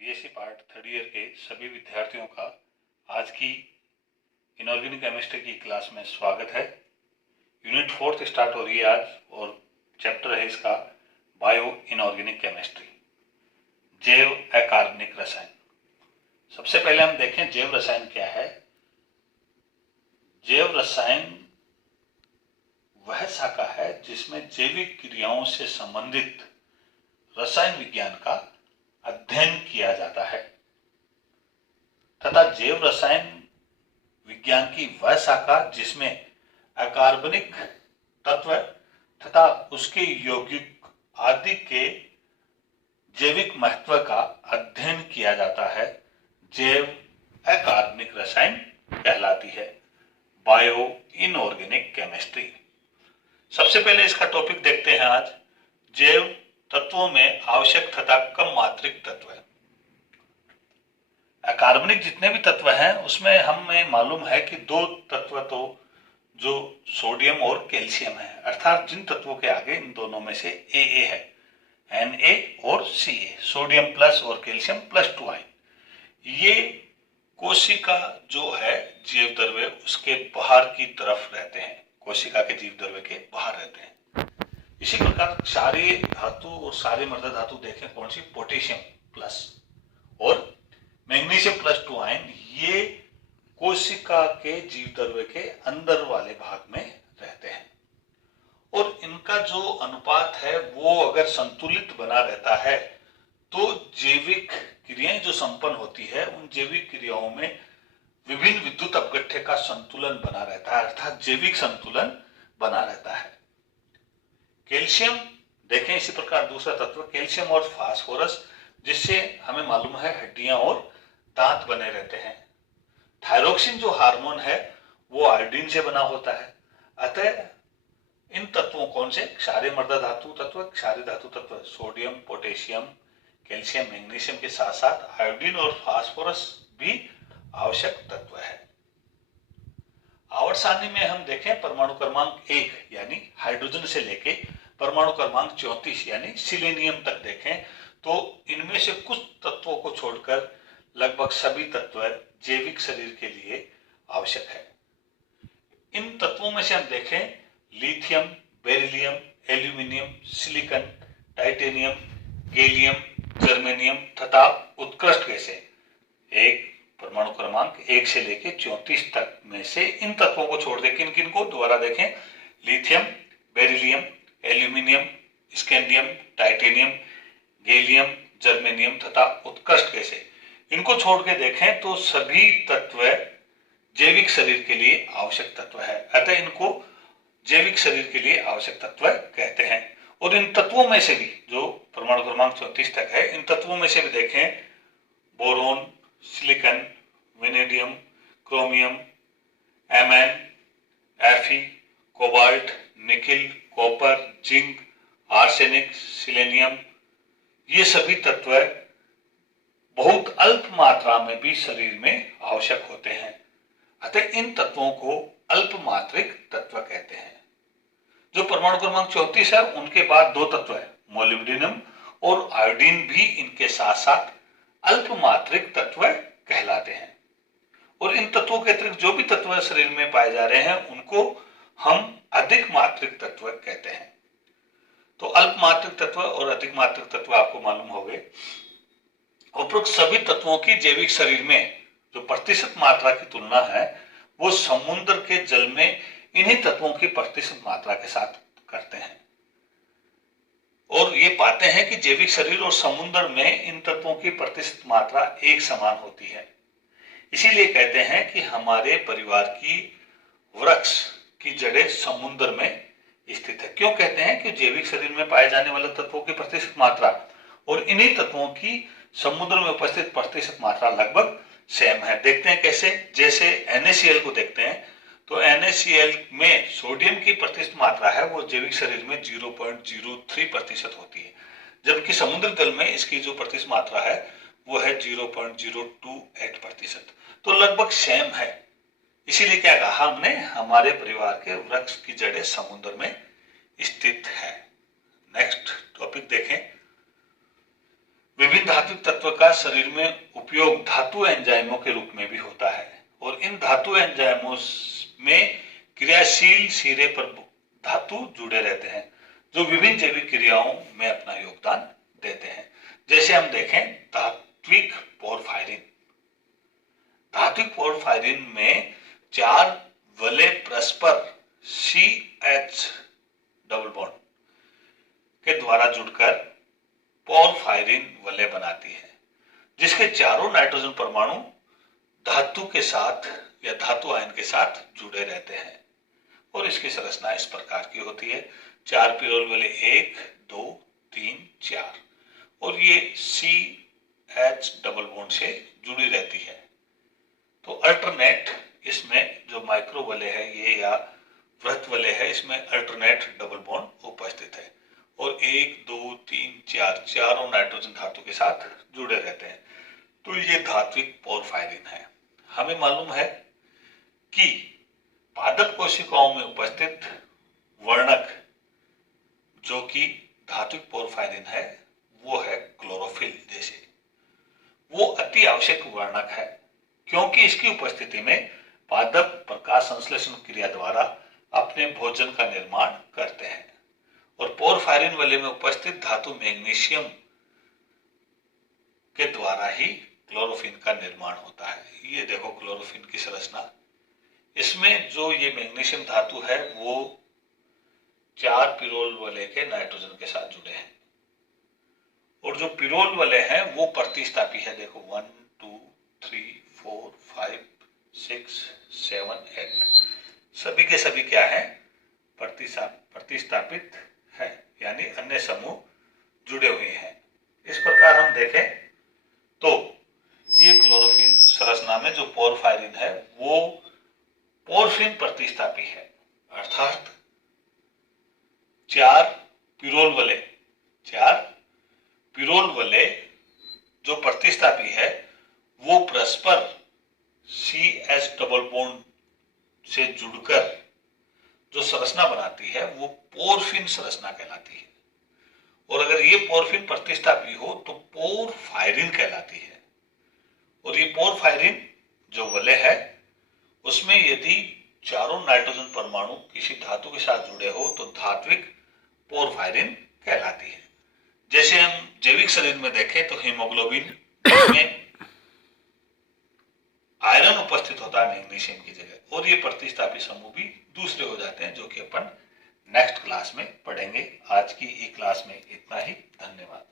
BSc part third year के सभी विद्यार्थियों का आज की इनऑर्गेनिक केमिस्ट्री की क्लास में स्वागत है। यूनिट 4 स्टार्ट हो रही है आज और चैप्टर है इसका बायो इनऑर्गेनिक केमिस्ट्री, जैव अकार्बनिक रसायन। सबसे पहले हम देखें जैव रसायन क्या है। जैव रसायन वह शाखा है जिसमें जैविक क्रियाओं से संबंधित रसायन विज्ञान का अध्ययन किया जाता है तथा जैव रसायन विज्ञान की वह शाखा जिसमें अकार्बनिक तत्व तथा उसके यौगिक आदि के जैविक महत्व का अध्ययन किया जाता है, जैव अकार्बनिक रसायन कहलाती है, बायो इनऑर्गेनिक केमिस्ट्री। सबसे पहले इसका टॉपिक देखते हैं आज। जैव तत्वों में आवश्यक तथा कम मात्रिक तत्व है। अकार्बनिक जितने भी तत्व हैं उसमें हमें मालूम है कि दो तत्व तो जो सोडियम और कैल्शियम है, अर्थात जिन तत्वों के आगे इन दोनों में से ए है, Na और Ca, सोडियम प्लस और कैल्शियम प्लस 2 आयन। ये कोशिका जो है जीव द्रव्य उसके बाहर की तरफ रहते हैं, कोशिका के जीव द्रव्य के बाहर रहते हैं। इसी प्रकार क्षारीय धातु और क्षारीय मृदा धातु देखें कौन सी, पोटेशियम प्लस और मैग्नीशियम प्लस 2 आयन, ये कोशिका के जीव द्रव्य के अंदर वाले भाग में रहते हैं और इनका जो अनुपात है वो अगर संतुलित बना रहता है तो जैविक क्रियाएं जो संपन्न होती है उन जैविक क्रियाओं में विभिन्न विद्युत अपघट्य का संतुलन बना रहता है, अर्थात जैविक संतुलन बना रहता है। कैल्शियम देखें इसी प्रकार दूसरा तत्व कैल्शियम और फास्फोरस, जिससे हमें मालूम है हड्डियां और दांत बने रहते हैं। थायरोक्सिन जो हार्मोन है वो आयोडीन से बना होता है। अतः इन तत्वों कौन से, क्षारीय मृदा धातु तत्व, क्षारीय धातु तत्व सोडियम, पोटेशियम, कैल्शियम, मैग्नीशियम के साथ साथ आयोडीन और फास्फोरस भी आवश्यक तत्व है। आवर्त सारणी में हम देखें परमाणु क्रमांक 1 यानी हाइड्रोजन से लेके परमाणु क्रमांक 34 यानी सिलेनियम तक देखें तो इनमें से कुछ तत्वों को छोड़कर लगभग सभी तत्व जैविक शरीर के लिए आवश्यक है। इन तत्वों में से हम देखें lithium, beryllium, aluminium, silicon, titanium, gallium, germanium तथा उत्कृष्ट गैसें एक परमाणु क्रमांक 1 से लेकर 34 तक में से इन तत्वों को छोड़ दें, किन किन को दोबारा देखें, lithium, beryllium, aluminium, scandium, titanium, gallium, germanium तथा उत्कृष्ट गैसें, इनको छोड़ के देखें तो सभी तत्व जैविक शरीर के लिए आवश्यक तत्व है। अतः इनको जैविक शरीर के लिए आवश्यक तत्व कहते हैं। और इन तत्वों में से भी जो परमाणु क्रमांक 34 तक है, इन तत्वों में से भी देखें boron, silicon, vanadium, chromium, M N, एफी, cobalt, nickel, copper, zinc, arsenic, selenium, ये सभी तत्व बहुत अल्प मात्रा में भी शरीर में आवश्यक होते हैं। अतः इन तत्वों को अल्प मात्रिक तत्व कहते हैं। जो परमाणु क्रमांक 34 है उनके बाद दो तत्व है, मोलिब्डेनम और आयोडीन भी इनके साथ साथ अल्प मात्रिक तत्व कहलाते हैं। और इन तत्वों के अतिरिक्त जो भी तत्व शरीर में पाए जा रहे हैं उनको हम अधिक मात्रिक तत्व कहते हैं। तो अल्प मात्रिक तत्व और अधिक मात्रिक तत्व आपको मालूम हो गए। उपरोक्त सभी तत्वों की जैविक शरीर में जो प्रतिशत मात्रा की तुलना है वो समुद्र के जल में इन्हीं तत्वों की प्रतिशत मात्रा के साथ करते हैं और ये पाते हैं कि जैविक शरीर और समुद्र में इन तत्वों की प्रतिशत मात्रा एक समान होती है। इसीलिए कहते हैं कि हमारे परिवार की वृक्ष की जड़ें समुद्र में स्थित है। क्यों कहते हैं कि जैविक शरीर में पाए जाने वाले तत्वों की प्रतिशत मात्रा और इन्हीं तत्वों की समुद्र में उपस्थित प्रतिशत मात्रा लगभग सेम है। देखते हैं कैसे, जैसे NaCl को देखते हैं तो NaCl में सोडियम की प्रतिशत मात्रा है वो जैविक शरीर में 0.03% होती है, जबकि समुद्र जल में इसकी जो प्रतिशत मात्रा है वो है 0.028%। तो लगभग सेम है। इसीलिए क्या कहा हमने, हमारे परिवार के वृक्ष की जड़ें समुद्र में स्थित है। नेक्स्ट टॉपिक देखें, विभिन्न धात्विक तत्व का शरीर में उपयोग धातु एंजाइमों के रूप में भी होता है और इन धातु एंजाइमों में क्रियाशील सिरे पर धातु जुड़े रहते हैं जो विभिन्न जैविक क्रियाओं में अपना योगदान देते हैं। जैसे हम देखें धात्विक पोरफायरिन। धात्विक पोरफायरिन में 4 वलय परस्पर CH डबल बॉन्ड के द्वारा जुड़कर पोरफायरिन वलय बनाती है जिसके चारों नाइट्रोजन परमाणु धातु के साथ या धातु आयन के साथ जुड़े रहते हैं और इसकी संरचना इस प्रकार की होती है। 4 पिरोल वाले 1 2 3 4 और ये CH डबल बॉन्ड से जुड़ी रहती है। तो अल्टरनेट इसमें जो माइक्रो वलय है ये या वृत्त वलय है, इसमें अल्टरनेट डबल बॉन्ड उपस्थित है और 1 2 3 4 चारों नाइट्रोजन धातु के साथ जुड़े रहते हैं। तो ये धात्विक पोरफायरिन है। हमें मालूम है कि पादप कोशिकाओं में उपस्थित वर्णक जो कि धात्विक पोरफायरिन है वो है क्लोरोफिल। जैसे वो अति आवश्यक वर्णक है क्योंकि इसकी उपस्थिति में पादप प्रकाश संश्लेषण क्रिया द्वारा अपने भोजन का निर्माण करते हैं और पोरफायरिन वलय में उपस्थित धातु मैग्नीशियम के द्वारा ही क्लोरोफिन का निर्माण होता है। ये देखो क्लोरोफिन की संरचना। इसमें जो ये मैग्नीशियम धातु है वो 4 पिरोल वलय के नाइट्रोजन के साथ जुड़े हैं और जो पिरोल वलय है वो प्रतिस्थापी है। देखो 1 2 3 4 5 6 7 8 सभी के सभी क्या है? प्रतिस्थापित है यानी अन्य समूह जुड़े हुए हैं। इस प्रकार हम देखें तो ये क्लोरोफिन संरचना में जो पोरफायरिन है वो पोरफिन प्रतिस्थापी है अर्थात 4 पिरोल वलय जो प्रतिस्थापी है वो परस्पर CH डबल बॉन्ड से जुड़कर जो संरचना बनाती है वो पोरफिन संरचना कहलाती है और अगर ये पोरफिन प्रतिस्थापी हो तो पोरफायरिन कहलाती है। और ये पोरफायरिन जो वलय है उसमें यदि चारों नाइट्रोजन परमाणु किसी धातु के साथ जुड़े हो तो धात्विक पोरफायरिन कहलाती है। जैसे हम जैविक शरीर में देखें तो हीमोग्लोबिन में आयरन उपस्थित होता है मैग्नीशियम की जगह और ये प्रतिस्थापी समूह भी दूसरे हो जाते हैं जो कि अपन नेक्स्ट क्लास में पढ़ेंगे। आज की ई क्लास में इतना ही। धन्यवाद।